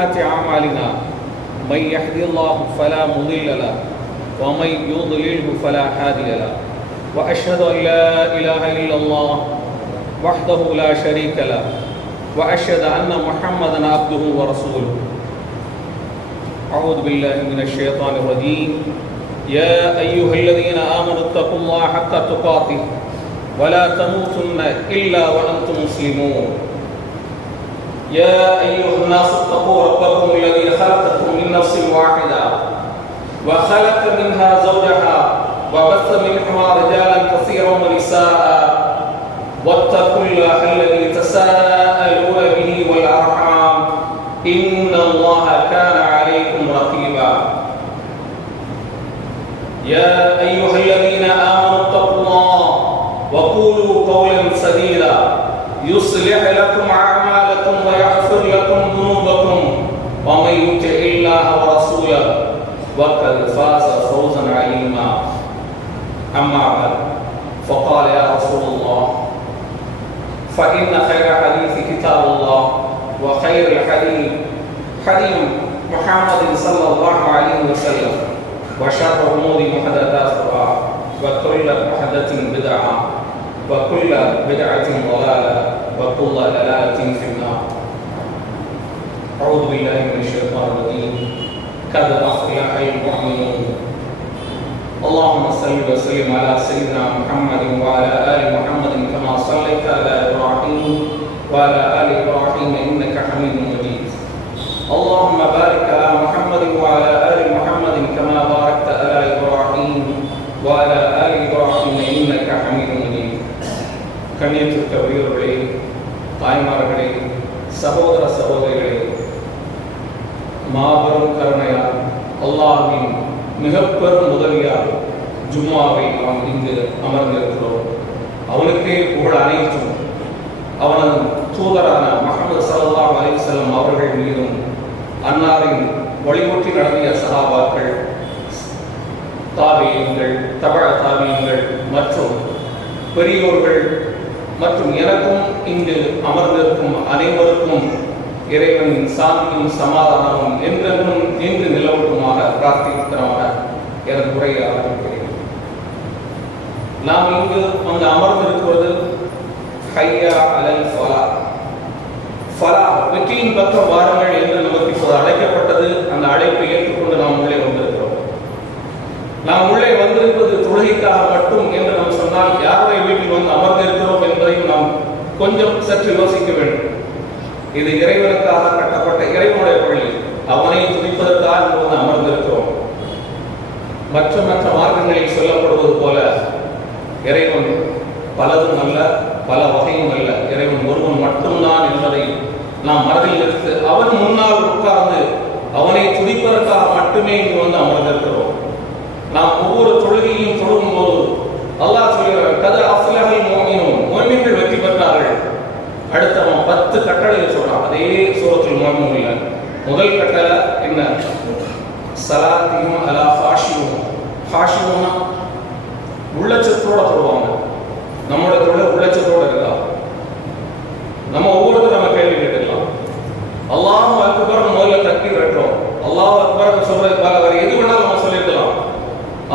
أعمالنا من يهد الله فلا مضل له ومن يضلله فلا هادي له وأشهد أن لا إله إلا الله وحده لا شريك له وأشهد أن محمدا عبده ورسوله. أعوذ بالله من الشيطان الرجيم. يا أيها الذين آمنوا اتقوا الله حق تقاته ولا تموتن إلا وأنتم مسلمون. يا أيها الناس اتقوا ربكم الذي خلقكم من نفس واحدة وخلق منها زوجها وبث منهما رجالا كثيرا ونساء واتقوا الله الذي تساءلون به والأرحام إن الله كان عليكم رقيبا. يا أيها الذين آمنوا اتقوا الله وقولوا قولا سديدا يصلح لكم أعمالكم ويغفر لكم ذنوبكم ومن يطع الله ورسوله فقد فاز فوزا عظيما. أما بعد فقال يا رسول الله فإن خير الحديث كتاب الله وخير الحديث حديث محمد صلى الله عليه وسلم وشر الأمور محدثاتها وكل محدثة بدعة وكل بدعة ضلالة وكل ضلالة في النار. أعوذ بالله من الشيطان الرجيم. قد أفلح المؤمنون. اللهم صل وسلم على سيدنا محمد وعلى آل محمد كما صليت على إبراهيم وعلى آل إبراهيم إنك حميد مجيد. اللهم بارك على محمد وعلى آل محمد كما باركت على إبراهيم وعلى آل إبراهيم إنك حميد مجيد. கண்ணியத்திற்குரியவர்களே, தாய்மார்களே, சகோதர சகோதரிகளே, மாபெரும் கருணையால் அல்லாஹ்வின் மிக பெரும் உதவியால் ஜும்மாவை நாம் இங்கு அமர்ந்திருக்கிறோம். அவனுக்கே புகழ் அனைத்தும் அவனது தூதரான முஹம்மது ஸல்லல்லாஹு அலைஹி வஸல்லம் அவர்கள் மீதும் அன்னாரின் வழிபோற்றி நடத்திய சஹாபாக்கள், தாபியீன்கள், தபஅ தாபியீன்கள் மற்றும் பெரியோர்கள் மற்றும் எனக்கும் இங்கு அமர்ந்திருக்கும் அனைவருக்கும் இறைவனின் சாந்தியும் சமாதானமும் என்றென்றும் நின்று நிலவட்டுமாக பிரார்த்திக்கிறமாக எனது உரையை ஆரம்பிக்கிறேன். நாம் இங்கு அங்கு அமர்ந்திருக்கிறது ஹய்யா அலல் ஃபலாஹ், ஃபலாஹ் வெற்றியின் பக்கம் வாருங்கள் என்று நமக்கு இப்போது அழைக்கப்பட்டது. அந்த அழைப்பை ஏற்றுக்கொண்டு நாம் உள்ளே வந்திருக்கிறோம். நாம் உள்ளே வந்திருப்பது தொழுகைக்காக மட்டும் என்று நாம் சொன்னால் யாருடைய வீட்டில் வந்து அமர்ந்திருக்கிறோம் என்பதையும் நாம் கொஞ்சம் சற்று யோசிக்க வேண்டும். இது இறைவனுக்காக கட்டப்பட்ட இறைவனுடைய பள்ளி. அவனை துதிப்பதற்காக வந்து அமர்ந்திருக்கிறோம். மற்ற மற்ற மார்க்கங்களில் சொல்லப்படுவது போல இறைவன் பலதும் அல்ல, பல வகையும் அல்ல. இறைவன் ஒருவன் மட்டும்தான் என்பதை நாம் மனதில் எடுத்து அவன் முன்னால் உட்கார்ந்து அவனை துதிப்பதற்காக மட்டுமே இங்கு வந்து அமர்ந்திருக்கிறோம். நாம் ஒவ்வொரு தொழுகையும் தொழுகும் போது அல்லாஹ் சொல்கிறார், கத் அஃப்லஹல் முஃமினூன், முஃமின்கள் வெற்றி பெற்றார்கள். அடுத்த 10 கட்டளையை சொல்றான். அதே சூரத்துல் முஃமினூன்ல முதல் கட்டளை என்ன? ஸலாத்திஹும் அலா ஃபாஷியூன். ஃபாஷியூன்னா உள்ளச்சத்தோட தொழுவாங்க. நம்முடைய தொழில் உள்ளச்சத்தோட இருக்கா? நம்ம ஒவ்வொருத்தரும் நம்ம கேள்வி கேட்டுக்கலாம். அல்லாஹ் அக்பர் முதல்ல தக்பீர் கட்டுறோம். அல்லாஹ் அக்பர் சொல்றதுக்காக வேற எது வேணாலும் நம்ம சொல்லிருக்கலாம்.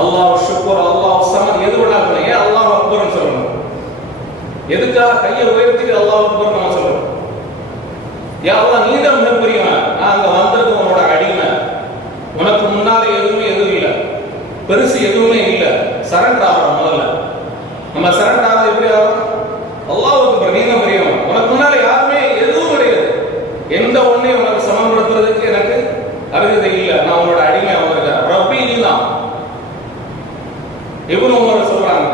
அல்லாஹ் ஷுக்ர், அல்லாஹ் ஸமத், எது வேணாலும். ஏன் அல்லாஹ் அக்பர்னு சொல்லணும்? எதுக்காக கையை உயர்த்திட்டு அல்லாஹ் அக்பர் நம்ம சொல்லணும்? யா அல்லாஹ், நீ தான் மிகப்பெரியவன், நான் அங்க வந்தது உன்னோட அடிமை, உனக்கு முன்னாலே எதுவுமே எதுவும் இல்லை, பெருசு எதுவுமே இல்லை. சரண்டர் ஆகிறோம். முதல்ல நம்ம சரண்டர் ஆகிறது எப்படி ஆகும்? அல்லாஹ் அக்பர், நீ தான் பெரியவன், உனக்கு முன்னாலே யாருமே எதுவும் கிடையாது, எந்த ஒன்னையும் உனக்கு சமப்படுத்துறதுக்கு எனக்கு அருகதை இல்லை, நான் உன்னோட அடிமை. அவங்க ரப்பி நீ தான். இப்னு உமர் சொல்றாங்க,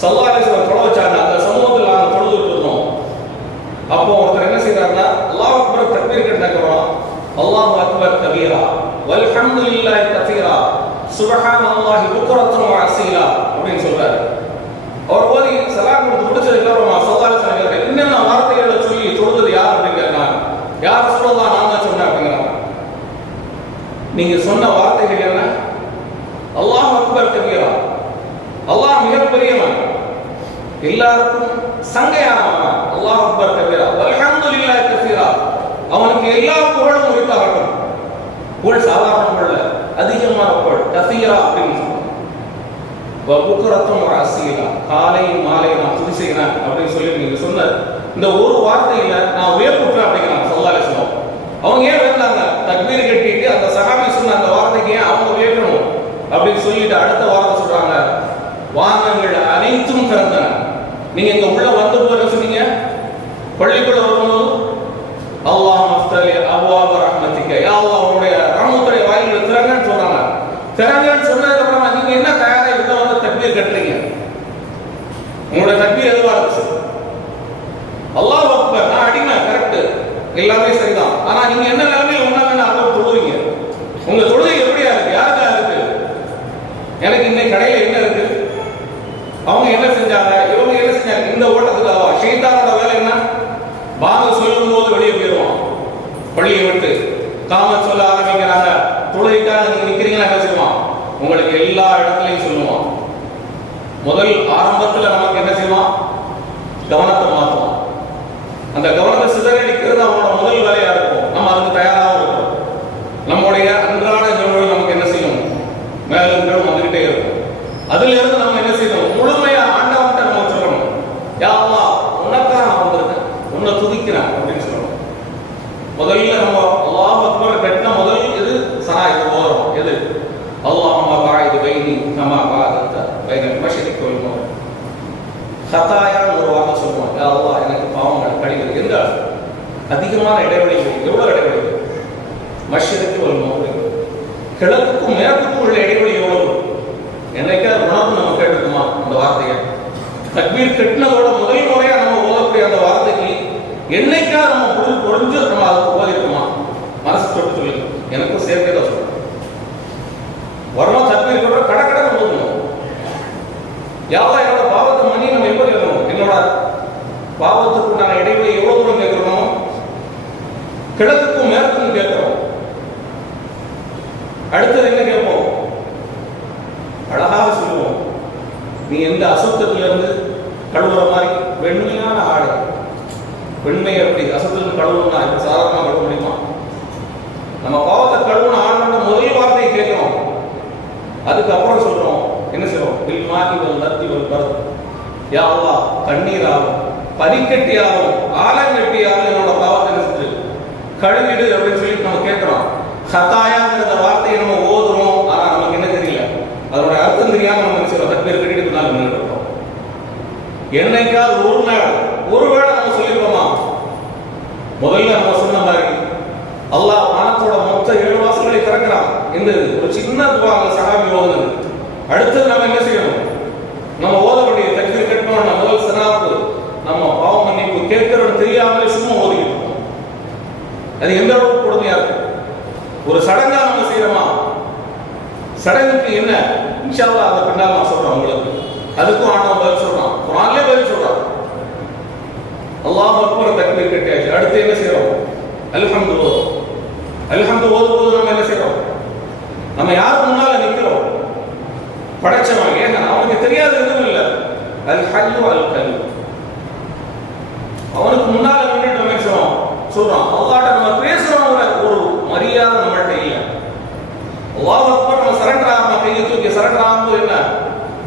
ஸல்லல்லாஹு அலைஹி வஸல்லம் தொழ வச்சாங்க. அந்த சமூகத்தில் நாங்கள் தொழுதுட்டு இருந்தோம். அப்போ ஒருத்தர் என்ன செய்யறாருன்னா, அல்லாஹ் அக்பர் தக்பீர் கட்டினக்கிறோம், அல்லாஹு அக்பர் கபீரா வல்ஹம்துலில்லாஹி கஸீரா சுப்ஹானல்லாஹி புக்ரத்தன் வ அஸீலா அப்படின்னு சொல்றாரு. அவர் போய் சலாம் கொடுத்து முடிச்சதுக்கு அப்புறமா ஸல்லல்லாஹு அலைஹி வஸல்லம் என்னென்ன வார்த்தைகளை சொல்லி தொழுது யார் அப்படின்னு கேட்கிறாங்க. யார் சொல்லலாம்? நான் தான் சொன்னேன் அப்படிங்கிறாங்க. நீங்க சொன்ன வார்த்தைகள் என்ன? அல்லாஹ் அக்பர் கபீரா, அல்லாஹ் மிகப்பெரியவன், எல்லாருக்கும் சங்கையானவன், அல்லாஹ் அக்பர் கபீரா வல்ஹம்துலில்லாஹி கஸீரா அவனுக்கு எல்லா புகழும் உரித்தாகட்டும். புகழ் சாதாரண புகழ், அதிகமான புகழ், கசீரா அப்படின்னு சொல்லுவாங்க. புக்கரத்தும் ஒரு அசீலா, காலை மாலை நான் துதி செய்கிறேன் அப்படின்னு சொல்லி நீங்க சொன்ன இந்த ஒரு வார்த்தையில நான் வியப்புற்றேன் அப்படிங்கிறாங்க ஸல்லல்லாஹு அலைஹி வஸல்லம். அவங்க ஏன் வேண்டாங்க? தக்பீர் கட்டிட்டு அந்த சஹாபி சொன்ன அந்த வார்த்தைக்கு ஏன் அவங்க வேண்டணும் அப்படின்னு சொல்லிட்டு அடுத்த வார்த்தை சொல்றாங்க, வானங்கள் அனைத்தும் திறந்தன. நீங்க இங்க உள்ள வந்து போற சொன்னீங்க, பள்ளிக்குள்ள வரும்போது அல்லாஹ் மஃப்தலி அப்வாப ரஹ்மத்திக, யா அல்லாஹ் உன்னுடைய ரஹ்மத்துடைய வாயில்கள் திறங்கன்னு சொல்றாங்க. திறங்கன்னு சொன்னதுக்கு அப்புறமா நீங்க என்ன தயாரா இருக்க வந்து தக்பீர் கட்டுறீங்க? உங்களுடைய தக்பீர் எதுவா இருந்துச்சு? அல்லாஹ் அக்பர், நான் அடிமை, கரெக்ட், எல்லாமே சரிதான். ஆனா நீங்க என்ன நிலைமையில ஒன்னாங்க அல்லாஹ் தொழுவீங்க? உங்க தொழுகை எப்படியா இருக்கு? யாருக்கா இருக்கு? எனக்கு இன்னைக்கு கடையில என்ன இருக்கு? அவங்க என்ன செஞ்சாங்க, இவங்க என்ன செஞ்சாங்க? இந்த ஓட்டத்துல ஷைத்தானோட வேலை என்ன? பாங்க சொல்லும் போது வெளியே போயிடுவான் பள்ளியை விட்டு. காமத் சொல்ல ஆரம்பிக்கிறாங்க, தொழுகைக்காக நீங்க நிக்கிறீங்களா என்ன செய்வான்? உங்களுக்கு எல்லா இடத்துலையும் சொல்லுவான். முதல் ஆரம்பத்துல நமக்கு என்ன செய்வான்? கவனத்தை மாற்றுவான். அந்த கவனத்தை சிதறடிக்கிறது அவனோட முதல் வேலையா இருக்கும். நம்ம அதுக்கு தயாராக இருக்கும். நம்முடைய அன்றாட நிகழ்வுகள் நமக்கு என்ன செய்யும்? மேலும் கீழும் வந்துகிட்டே இருக்கும். அதுல இருந்து நம்ம என்ன செய்யணும்? முழுமையா ஆண்டவன்கிட்ட நம்ம சொல்லணும், யா அல்லாஹ் உனக்காக நான் வந்திருக்கேன், உன்னை துதிக்கிறேன் அப்படின்னு சொல்லணும். முதல்ல நம்ம அல்லாஹ் அக்பர் கட்டின முதல் இது சனா, இது ஓரம் எது? அல்லாஹும்ம பாயித் பைனி கமா பாஅத்த பைனல் மஷ்ரிக் வல் மக்ரிப். ஹதாயான்னு ஒரு வார்த்தை சொல்லுவோம், யா அல்லாஹ் எனக்கு பாவங்கள் கழிவு. எங்க அதிகமான இடைவெளி? எவ்வளவு இடைவெளி? மஷ்ரிக் வல் மக்ரிப், கிழக்குக்கும் மேற்குக்கும் உள்ள இடைவெளி எவ்வளவு? என்னைக்காவது உணர்வு நம்ம கேட்டுக்குமா அந்த வார்த்தையை? தக்பீர் கட்டினதோட முதல் முறையா நம்ம ஓதக்கூடிய அந்த வார்த்தைக்கு என்னைக்காவது நம்ம பொருள் புரிஞ்சு நம்ம அதுக்கு ஓதிருக்குமா? மனசு தொட்டு சொல்லி எனக்கும் சேர்க்கை தான் சொல்றேன். வரணும் தக்பீர் கட்டுற கடற்கடை ஓதணும். யாவா என்னோட பாவத்தை மணி நம்ம எப்போ கேட்கணும்? என்னோட பாவத்துக்கு நான் இடைவெளி எவ்வளவு தூரம் கேட்கணும்? கிழக்குக்கும் மேற்கும் கேட்கிறோம். அடுத்தது என்ன கேட்போம்? அழகாக சொல்லுவோம், நீ எந்த அசுத்தத்திலிருந்து கழுவுற மாதிரி வெண்மையான ஆடை. வெண்மையை எப்படி அசுத்தத்தில் கழுவுனா இப்ப சாதாரணமாக கழுவ முடியுமா? நம்ம பாவத்தை கழுவுன ஆடோட முதல் வார்த்தையை கேட்கிறோம். அதுக்கப்புறம் சொல்றோம் என்ன செய்வோம்? பில் மாஹி வல் நத்தி வல் பர்த், யா அல்லாஹ் தண்ணீராலும் பனிக்கட்டியாலும் ஆலங்கட்டியாலும் என்னோட பாவத்தை நிறுத்து கழுவிடு அப்படின்னு சொல்லி நம்ம கேட்கிறோம். ஹதாயாங்கிற வார்த்தையை நம்ம ஓதுறோம், ஆனா நமக்கு என்ன தெரியல, அதோட அர்த்தம் தெரியாம நம்ம சில தக்பீர் கட்டிட்டு நாங்கள் நின்றுட்டோம். என்னைக்காவது ஒரு நாள் ஒருவேளை நம்ம சொல்லிருக்கோமா? முதல்ல நம்ம சொன்ன மாதிரி அல்லாஹ் வானத்தோட மொத்த 7 வாசல்களை திறக்கிறான் என்று ஒரு சின்ன துவாங்க சஹாபி ஓதுனது. அடுத்தது நம்ம என்ன செய்யணும்? நம்ம ஓதக்கூடிய தக்பீர் கட்டணும். முதல் சனாப்பு நம்ம பாவ மன்னிப்பு கேட்கிறோம் தெரியாமலே சும்மா ஓதிக்கிட்டு இருக்கோம். அது எந்த அளவுக்கு கொடுமையா இருக்கு? ஒரு சடங்கா நம்ம செய்யறோமா? சடங்குக்கு என்ன? இன்ஷா அல்லாஹ் அதை பின்னால் நான் சொல்றேன் உங்களுக்கு. அதுக்கும் ஆண்டவன் பதில் சொல்றான், குர்ஆன்லயே பதில் சொல்றான். அல்லாஹ் அக்பர் தக்பீர் கட்டியாச்சு. அடுத்து என்ன செய்யறோம்? அல்ஹம்துலில்லாஹ். அல்ஹம்து ஓதும்போது நம்ம என்ன செய்யறோம்? நம்ம யாருக்கு முன்னால நிக்கிறோம்? படைச்சவன். ஏன்னா அவனுக்கு தெரியாத எதுவும் இல்லை. அல் ஹய்யு அல் கய்யூம். அவனுக்கு முன்னால நின்றுட்டு நம்ம சொல்றோம். அல்லாஹ்ட்ட நம்ம பேசுறோம், ஒரு மரியாதை நம்மள்ட்ட இல்லை. அல்லாஹ் அக்பர் நம்ம சரண்டர் ஆகாம கையை தூக்கி சரண்டர் ஆகும்போது என்ன?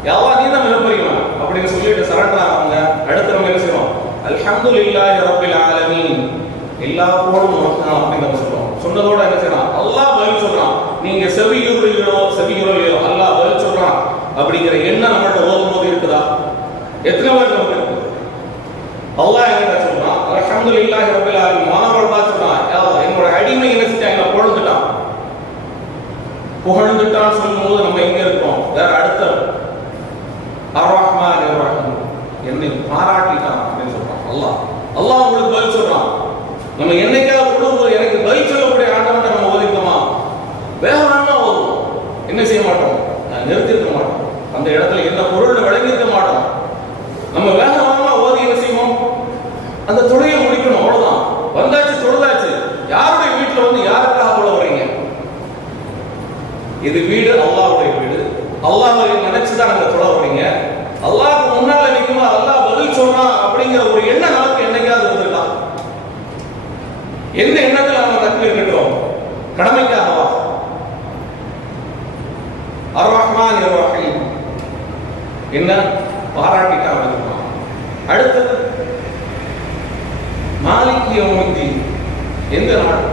யாவா நீ தான் மிகப்பெரியவன் அப்படின்னு சொல்லிட்டு சரண்டர் ஆகாங்க. அடுத்து நம்ம என்ன செய்வோம்? அல்ஹம்துலில்லாஹி ரப்பில் ஆலமீன், எல்லா புகழும் உனக்கு தான் அப்படின்னு நம்ம சொல்றோம். சொன்னதோட என்ன செய்யலாம்? அல்லாஹ் பதில் சொல்றான். நீங்க செவியுறோ அல்லாஹ் பதில் சொல்றான் அப்படிங்கிற எண்ணம் நம்மள்ட்ட ஓதும் போது இருக்குதா? எத்தனை பேர் நமக்கு இருக்கு? அல்லாஹ் என்ன சொல்றான்? அல்ஹம்துலில்லாஹி ரப்பில் ஆலமீன். மாணவர்கள் தான் சொல்றான், என்னோட அடிமை என்ன செஞ்சா என்ன புகழ்ந்துட்டான். புகழ்ந்துட்டான்னு சொல்லும் போது நம்ம எங்க இருக்கோம்? வேற அடுத்த அர்-ரஹ்மான் அர்-ரஹீம், என்னை பாராட்டிட்டான் அப்படின்னு சொல்றான் அல்லாஹ். அல்லாஹ் உங்களுக்கு பதில் சொல்றான். நம்ம என்னைக்காவது கொடுக்கும்போது எனக்கு பதில் சொல்லக்கூடிய ஆண்டவன் நம்ம ஓதிக்கோமா? வேகமா ஓதுவோம். என்ன செய்ய மாட்டோம்? நிறுத்திருக்க மாட்டோம். அந்த இடத்துல என்ன பொருள் விளங்கியிருக்க மாட்டோம். நம்ம வேகமா ஓதி என்ன செய்வோம்? அந்த தொழுகையை முடிக்கணும், அவ்வளவுதான். வந்தாச்சு, தொழுதாச்சு. யாருடைய வீட்டுல வந்து யாருக்காக தொழ வரீங்க? இது வீடு, அல்லாஹ்வுடைய வீடு. அல்லாஹ்வை நினைச்சுதான் நாங்க தொழ வரீங்க. அல்லாஹ்வுக்கு முன்னால நிக்குமா? அல்லாஹ் பதில் சொல்றான் அப்படிங்கிற ஒரு எண்ணம் நமக்கு என்னைக்காவது இருந்திருக்கா? எந்த எண்ணத்தில் நம்ம தக்பீர் கட்டுறோம்? கடமைக்காகவா? அர்-ரஹ்மான் அர்-ரஹீம் என்ன பாராட்டிட்டாக இருக்கும். அடுத்தது மாலிக் யௌமித்தீன், எந்த நாள்,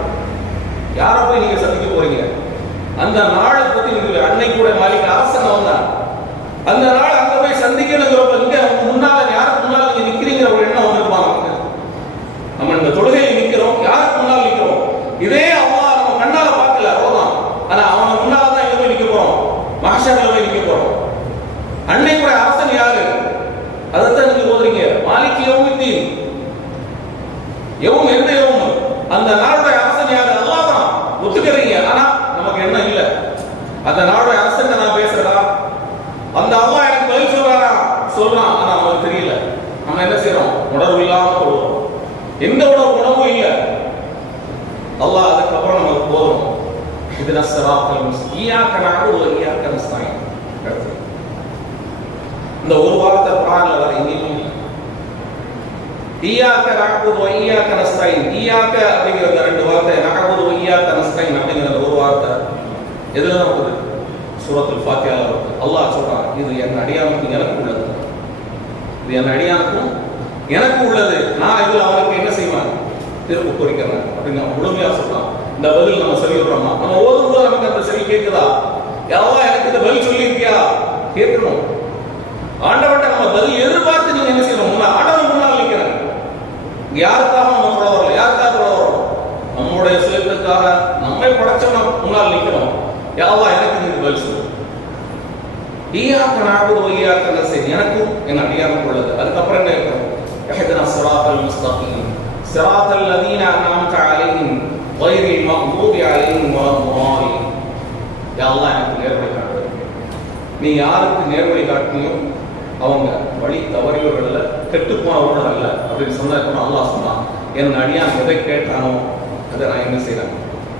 யாரை போய் நீங்க சந்திக்க போறீங்க? அந்த நாளை பத்தி நீங்க அன்னைக்கு கூட மாலிக் அரசன் வந்தான். அந்த நாள் அங்க போய் சந்திக்கணுங்கிறப்ப இங்க முன்னால யாருக்கு முன்னால நீங்க நிக்கிறீங்கிற ஒரு எண்ணம் வந்திருப்பாங்க. நம்ம இந்த தொழுகையை நிக்கிறோம், யாருக்கு முன்னால் நிக்கிறோம்? இதே அல்லாஹ் நம்ம கண்ணால பார்க்கல, அவ்வளவுதான். ஆனா அவனை முன்னால தான் எங்க போய் நிக்க போறோம்? மஹ்ஷர்ல போய் நிக்க போறோம். அன்னைக்கு அரசன் யாரு? அதைத்தான் நீங்க ஓதுறீங்க. மாலிக் யௌமித்தீன், யௌம் எந்த யௌம்? அந்த நாளுடைய அரசன் யாரு? அல்லாஹ் தான். ஒத்துக்கிறீங்க, ஆனா நமக்கு என்ன இல்ல. அந்த நாளுடைய அரசன் நான் பேசுறதா? அந்த அல்லாஹ் எனக்கு பதில் சொல்றாரா? சொல்றான், ஆனா நமக்கு தெரியல. நம்ம என்ன செய்யறோம்? உணர்வு இல்லாம கொள்வோம். எந்த உணர்வும் இல்ல. அல்லாஹ் அதுக்கப்புறம் நமக்கு போதும். இது நஸ்ஸராத்தல் முஸ்தகீம், இய்யாக நஅபுது வ இய்யாக நஸ்தஈன். இந்த ஒரு வார்த்தை குர்ஆன்ல வர எங்கேயும் இய்யாக நஅபுது வ இய்யாக நஸ்தஈன், இய்யாக அப்படிங்கிற அந்த ரெண்டு வார்த்தை, நஅபுது வ இய்யாக நஸ்தஈன் அப்படிங்கிற ஒரு வார்த்தை எதுல வருது? சூரத்துல் ஃபாத்திஹால வருது. அல்லாஹ் சொல்றான், இது என் அடியானுக்கும் எனக்கு உள்ளது, இது என் அடியானுக்கும் எனக்கு உள்ளது. நான் இதுல அவனுக்கு என்ன செய்வேன்? திருப்பு குறிக்கிறேன் அப்படின்னு முழுமையா சொல்றான். இந்த பதில் நம்ம சொல்லிடுறோமா? நம்ம ஓதும்போது நமக்கு அந்த செவி கேட்குதா? அல்லாஹ் எனக்கு இந்த பதில் சொல்லி இருக்கியா? கேட்கணும். ஆண்டவன்ட்ட நம்ம பதில் எதிர்பார்த்து நீங்க என்ன செய்யணும்? ஆண்டவன் முன்னால் நிற்கிறேன். யாருக்காக நம்ம சொல்ல வரல, யாருக்காக சொல்ல வரோம்? நம்முடைய சுயத்துக்காக, நம்மை படைச்சவன முன்னால் நிற்கிறோம். அல்லாஹ் எனக்கு இந்த பதில் சொல்லு. இய்யாக நஅபுது வ இய்யாக நஸ்தஈன், எனக்கும் என் அடியானுக்கும் உள்ளது. அதுக்கப்புறம் என்ன இருக்கும்? இஹ்தினா ஸிராத்தல் முஸ்தகீம் ஸிராத்தல் லதீன அன்அம்த அலைஹிம் கைரில் மக்தூபி அலைஹிம் வலத்-ضالீன். யா அல்லாஹ் எனக்கு நேர்வழி காட்டு. நீ யாருக்கு நேர்வழி காட்டினியோ அவங்க வழி தவறியவர்கள், கெட்டு போனவர்கள் அல்ல அப்படின்னு சொன்ன அல்லாஹ் சொன்னான். என் அடியான் எதை கேட்டானோ அதை நான் என்ன செய்யறேன்?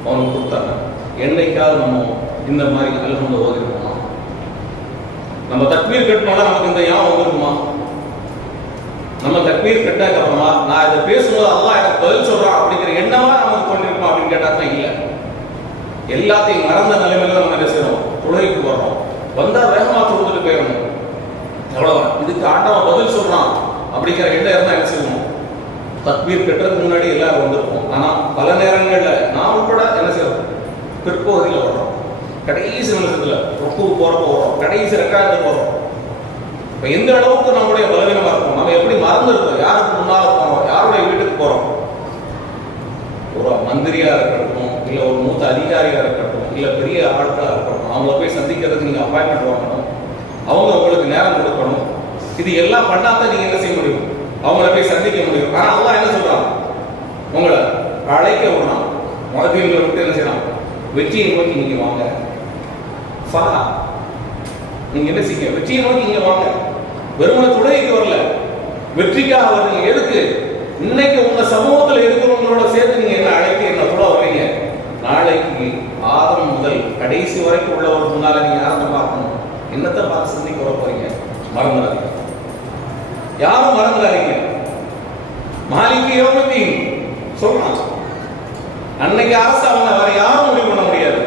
அவனுக்கு கொடுத்தாங்க. என்னைக்காவது நம்ம இந்த மாதிரி அல்ஹம்து ஓதிருக்கோமா? நம்ம தக்பீர் கட்டினோம்னா நமக்கு இந்த ஞாபகம் வந்திருக்குமா? நம்ம தக்பீர் கட்டதுக்கு அப்புறமா நான் இதை பேசும்போது அல்லாஹ் எனக்கு பதில் சொல்றான் அப்படிங்கிற எண்ணமா நமக்கு கொண்டிருக்கோம் அப்படின்னு கேட்டாதான் இல்லை. எல்லாத்தையும் மறந்த நிலைமையில நம்ம என்ன செய்யணும்? தொழுகைக்கு போறோம். வந்தா வேகமா தொழுதுட்டு போயிடணும். அவ்வளவுதான். இதுக்கு ஆண்டவன் பதில் சொல்றான் அப்படிங்கிற எண்ணம் இருந்தா என்ன செய்யணும்? தக்பீர் கட்டுறதுக்கு முன்னாடி எல்லாரும் வந்திருப்போம். ஆனா பல நேரங்கள்ல நான் உட்பட என்ன செய்யறோம்? பிற்பகுதியில் வர்றோம், கடைசி நிமிஷத்துல ருக்குவுக்கு போறப்போ வரோம், கடைசி ரக்காத்துக்கு போறோம். இப்ப எந்த அளவுக்கு நம்முடைய பலவீனமா இருக்கும்? நம்ம எப்படி மறந்துருக்கோம்? யாருக்கு முன்னால போறோம்? யாருடைய வீட்டுக்கு போறோம்? ஒரு மந்திரியா இருக்கட்டும், இல்ல ஒரு மூத்த அதிகாரியா இருக்கட்டும், இல்ல பெரிய ஆட்களா இருக்கட்டும், அவங்கள போய் சந்திக்கிறதுக்கு நீங்க அப்பாயின்மெண்ட் வாங்கணும், அவங்க உங்களுக்கு நேரம் கொடுக்கணும். இது எல்லாம் பண்ணாதான் நீங்க என்ன செய்ய முடியும்? அவங்கள போய் சந்திக்க முடியும். ஆனா அல்லாஹ் என்ன சொல்றான்? உங்களை அழைக்க விடணும். முஅத்தின்களை விட்டு என்ன செய்யலாம்? வெற்றியை நோக்கி நீங்க வாங்க. ஃபலா, நீங்க என்ன செய்ய? வெற்றியை நோக்கி நீங்க வாங்க. வெறுமன தொழுகைக்கு வரல, வெற்றிக்காக வருங்க. எதுக்கு? இன்னைக்கு உங்க சமூகத்தில் இருக்கிறவங்களோட சேர்த்து நீங்க என்ன அழைக்க என்ன தொழ வரீங்க? நாளைக்கு ஆதம் முதல் கடைசி வரைக்கும் உள்ளவர் முன்னால நீங்க யாரை பார்க்கணும்? என்னத்தை பார்த்து சந்திக்க வர போறீங்க? மறந்துடாதீங்க, யாரும் மறந்துடாதீங்க. மாலிக் யௌமித்தீன் சொல்றான். அன்னைக்கு அரசு அவங்க வேற யாரும் முடிவு பண்ண முடியாது.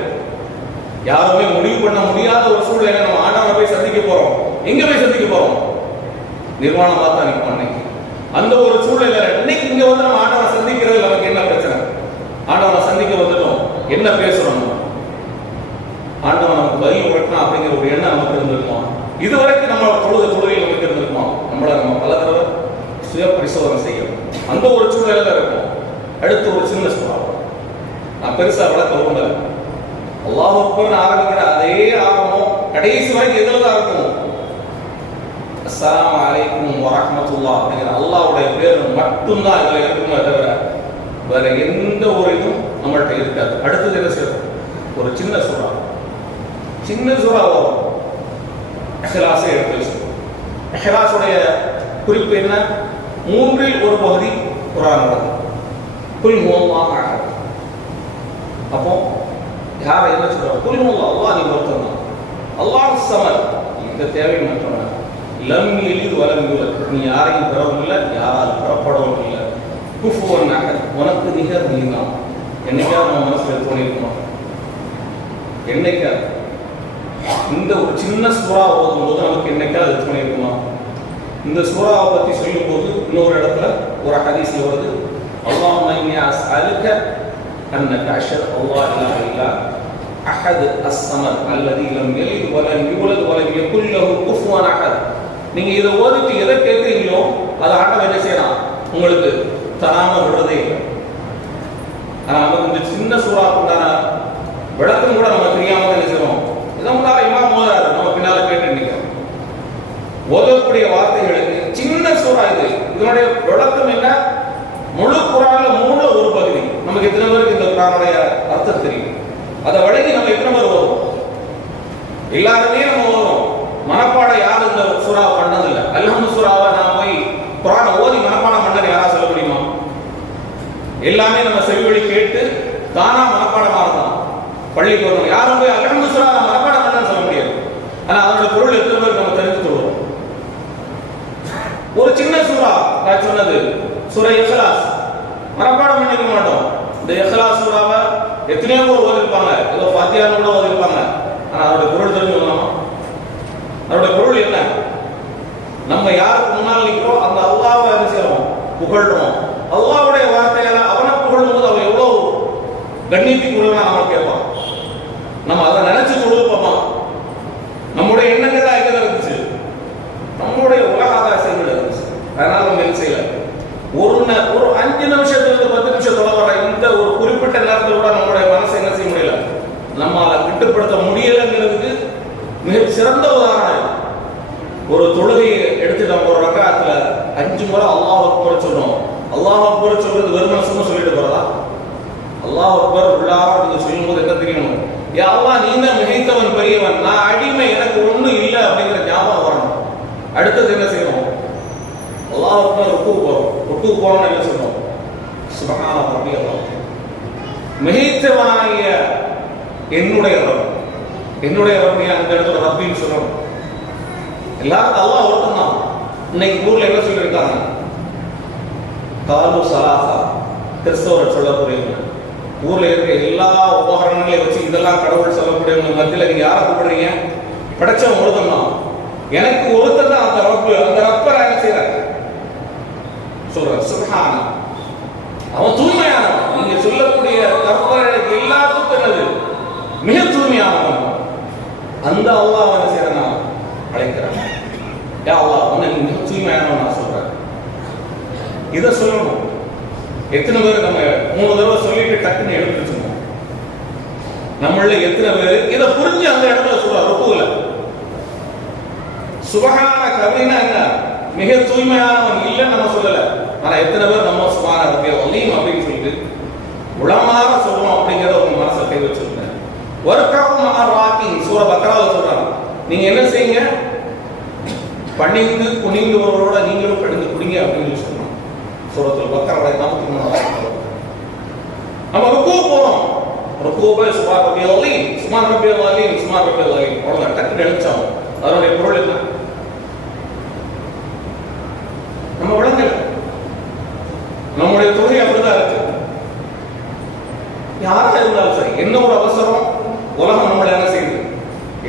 யாருமே முடிவு பண்ண முடியாத ஒரு சூழ்நிலை நம்ம ஆண்டவனை போய் சந்திக்க போறோம். எங்க போய் சந்திக்க போறோம்? நிர்வாணமா தான் நிற்போம். அன்னைக்கு அந்த ஒரு சூழ்நிலை. இன்னைக்கு இங்க வந்து நம்ம ஆண்டவனை சந்திக்கிறது நமக்கு என்ன பிரச்சனை? ஆண்டவனை சந்திக்க வந்துட்டோம், என்ன பேசுறோம்? ஆண்டவன் நமக்கு பதில் உரைக்கணும் அப்படிங்கிற ஒரு எண்ணம் நமக்கு இருந்திருக்கும். இதுவரைக்கும் நம்ம தொழுகையில் நமக்கு இருந்திருக்கோம். நம்மளை நம்ம பல தடவை சுய பரிசோதனை செய்யணும். அந்த ஒரு சூழ்நிலை இருக்கும். அடுத்து ஒரு சின்ன சுபாவம், நான் பெருசா வளர்க்க விரும்பல. அல்லாஹ் அக்பர் ஆரம்பிக்கிற அதே ஆரம்பம் கடைசி வரைக்கும் எதுல தான் இருக்கும்? அஸ்ஸலாமு அலைக்கும் வரஹ்மத்துல்லாஹ் அப்படிங்கிற அல்லாஹ்வுடைய பேர் மட்டும்தான் இதுல இருக்குமே தவிர வேற எந்த ஒரு இதுவும் நம்மள்கிட்ட இருக்காது. அடுத்தது என்ன செய்யணும்? ஒரு சின்ன சூறா, சின்ன சூறா வரும். இஹ்லாஸை எடுத்து வச்சுக்கணும். இஹ்லாஸுடைய குறிப்பு என்ன? மூன்றில் ஒரு பகுதி குர்ஆன் நடக்கும். குல் ஹுவல்லாஹு அஹத். அப்போ யாரை என்ன சொல்றாங்க? குல் ஹுவல்லாஹ், அல்லாஹ் நீ ஒருத்தன் தான். அல்லாஹ் ஸமத், இந்த தேவை மற்றவன். லம் யலித் வலம் யூலத், நீ யாரையும் பெறவும் இல்லை, யாரால் பெறப்படவும் இல்லை. குஃபுவன் அஹத், உனக்கு நிகர் நீதான். என்னைக்காவது நம்ம மனசுல தோணிருக்கணும்? என்னைக்காவது இந்த ஒரு சின்ன சூறா ஓதும் போது நமக்கு என்னைக்காவது தோணிருக்குமா? இந்த சூறாவை பற்றி சொல்லும் போது இன்னொரு இடத்துல ஒரு ஹதீஸ்ல வருது, அல்லாஹும்ம இன்னி அஸ்அலுக அன்னக அஷ்ஹது அல்லா இலாஹ இல்லா அஹத் அஸ்-ஸமத் அல்லதி லம் யலித் வ லம் யூலத் வ லம் யகுல் லஹு குஃபுவன் அஹத். நீங்க இதை ஓதிட்டு எதை கேட்குறீங்களோ அதை ஆண்டவன் என்ன செய்யலாம், உங்களுக்கு தராம விடுறதே இல்லை. ஆனால் நமக்கு இந்த சின்ன சூறாக்குண்டான விளக்கம் கூட நம்ம தெரியாம தான் செய்வோம். இதை முன்னால இமாம் ஓதுறாரு, நம்ம பின்னால கேட்டு நிற்கிறோம். ஓதக்கூடிய வார்த்தைகளுக்கு சின்ன சூறா இது, இதனுடைய விளக்கம் என்ன? முழு குரான்ல 3 பகுதி. நமக்கு எத்தனை பேருக்கு இந்த குரானுடைய அர்த்தம் தெரியும்? அதை வழங்கி நம்ம எத்தனை பேர் ஓதுவோம்? எல்லாருமே நம்ம ஓதுவோம். மனப்பாடம் யாரும் இந்த சூறாவை பண்ணதில்லை. அல்ஹம்து சூறாவை நான் போய் குரானை ஓதி மனப்பாடம் பண்ணது யாரா சொல்ல முடியுமா? எல்லாமே நம்ம செவிவழி கேட்டு தானா மனப்பாடமாக தான் பள்ளிக்கு வரணும். யாரும் போய் அல்ஹம்து சூறா மனப்பாடம் பண்ணன்னு சொல்ல முடியாது. ஆனா அதோட பொருள் எத்தனை பேர் நம்ம தெரிஞ்சு சொல்லுவோம்? ஒரு சின்ன சூறா நான் சொன்னது சூரா இக்லாஸ் மனப்பாடம் பண்ணிக்க மாட்டோம். இந்த இக்லாஸ் சூறாவை எத்தனையோ பேர் ஓதிருப்பாங்க, ஏதோ ஃபாத்தியான்னு கூட ஓதிருப்பாங்க. ஆனா அதோட பொருள் தெரிஞ்சுக்கலாமா? அதோட பொருள் என்ன? நம்ம யாருக்கு முன்னால் நிற்கிறோம் அந்த அல்லாஹ்வை என்ன செய்யறோம்? புகழ்றோம். அல்லாஹ்வுடைய வார்த்தையால அவனை புகழும் போது அவன் எவ்வளவு கண்ணியத்துக்கு உள்ளவனா நம்ம கேட்பான். நம்ம அதை நினைச்சு கொடுப்போமா? நம்முடைய எண்ணங்கள் எங்க இருந்துச்சு? நம்முடைய உலக ஆதாசங்கள் இருந்துச்சு. அதனால நம்ம என்ன செய்யல, ஒரு 5 நிமிஷத்துல 10 நிமிஷத்தோட வர இந்த ஒரு குறிப்பிட்ட நேரத்தில் கூட நம்முடைய மனசை என்ன செய்ய முடியல, நம்மால கட்டுப்படுத்த முடியலங்கிறதுக்கு மிக சிறந்த உதாரணம். ஒரு தொழுகையை எடுத்து நம்ம ஒரு ரக்காத்துல 5 முறை அல்லாஹ் அக்பர் சொல்றோம். அல்லாஹ் அக்பர் சொல்றது வெறுமனே சும்மா சொல்லிட்டு போறதா? அல்லாஹ் அக்பர் உள்ளார நீங்க சொல்லும் போது என்ன தெரியணும்? யா அல்லாஹ் நீ தான் மிகைத்தவன், பெரியவன், நான் அடிமை, எனக்கு ஒண்ணும் இல்லை அப்படிங்கிற ஞாபகம் வரணும். அடுத்தது என்ன செய்யணும்? அல்லாஹ் அக்பர் ருக்கு போறோம் என்ன சொல்றோம்? சுப்ஹான ரப்பியல் அலீம். மிகைத்தவனாகிய என்னுடைய ரப், என்னுடைய ரப்பை அந்த இடத்துல ரப்பின்னு சொல்லணும். எல்லாரும் அல்லாஹ் ஒருத்தன் தான். இன்னைக்கு ஊர்ல என்ன சொல்லியிருக்காங்க? காலு சலாசா, கிறிஸ்தவர் சொல்லக்கூடியவங்க. ஊர்ல இருக்க எல்லா உபகரணங்களையும் வச்சு இதெல்லாம் கடவுள் சொல்லக்கூடியவங்க மத்தியில் நீங்க யாரை கூப்பிடுறீங்க? படைச்சவன் ஒருத்தன் தான். எனக்கு ஒருத்தன் தான் அந்த ரப்பு. அந்த ரப்பை என்ன செய்யறாரு? சொல்ற சுப்ஹான, அவன் தூய்மையானவன். நீங்க சொல்லக்கூடிய கற்பனைகளுக்கு எல்லாத்துக்கும் என்னது? மிக தூய்மையானவன். அந்த அல்லாஹ் என்ன செய்யறான்? அழைக்கிறான். யா அல்லாஹ் உன்னை மிக தூய்மையானவன் நான் சொல்றேன். இதை சொல்லணும். எத்தனை பேர் நம்ம 3 தடவை சொல்லிட்டு டக்குன்னு எடுத்துருச்சோம்? நம்மள எத்தனை பேர் இதை புரிஞ்சு அந்த இடத்துல சொல்ற ருக்குல சுப்ஹான கவினா என்ன? மிக தூய்மையானவன் இல்லைன்னு நம்ம சொல்லல. ஆனா எத்தனை பேர் நம்ம சுப்ஹான ரப்பியல் அலீம் அப்படின்னு சொல்லிட்டு உளமாற சொல்றோம் அப்படிங்கறத உங்க மனசுல கை வச்சிருங்க. வர்கஉ மஅ ராக்கின் சூரா பக்ரால சொல்றாங்க, நீங்க என்ன செய்யுங்க? பணிந்து குனிந்தவரோட நீங்களும் பணிந்து குடிங்க அப்படின்னு சொல்றாங்க. சூரத்துல் பக்ராவுடைய 43 நம்ம ருக்கு போறோம். ருக்கு போய் சுப்ஹான ரப்பியல் அலீம், சுப்ஹான ரப்பியல் அலீம், சுப்ஹான ரப்பியல் அலீம் அவ்வளவுதான். டக்குன்னு எழுச்சோம். அதனுடைய பொருள் என்ன? நம்ம விளங்கல. நம்முடைய தொகை அப்படிதான் இருக்கு. யாரா இருந்தாலும் சரி, என்ன ஒரு அவசரம், உலகம் நம்மளை என்ன செய்யுது?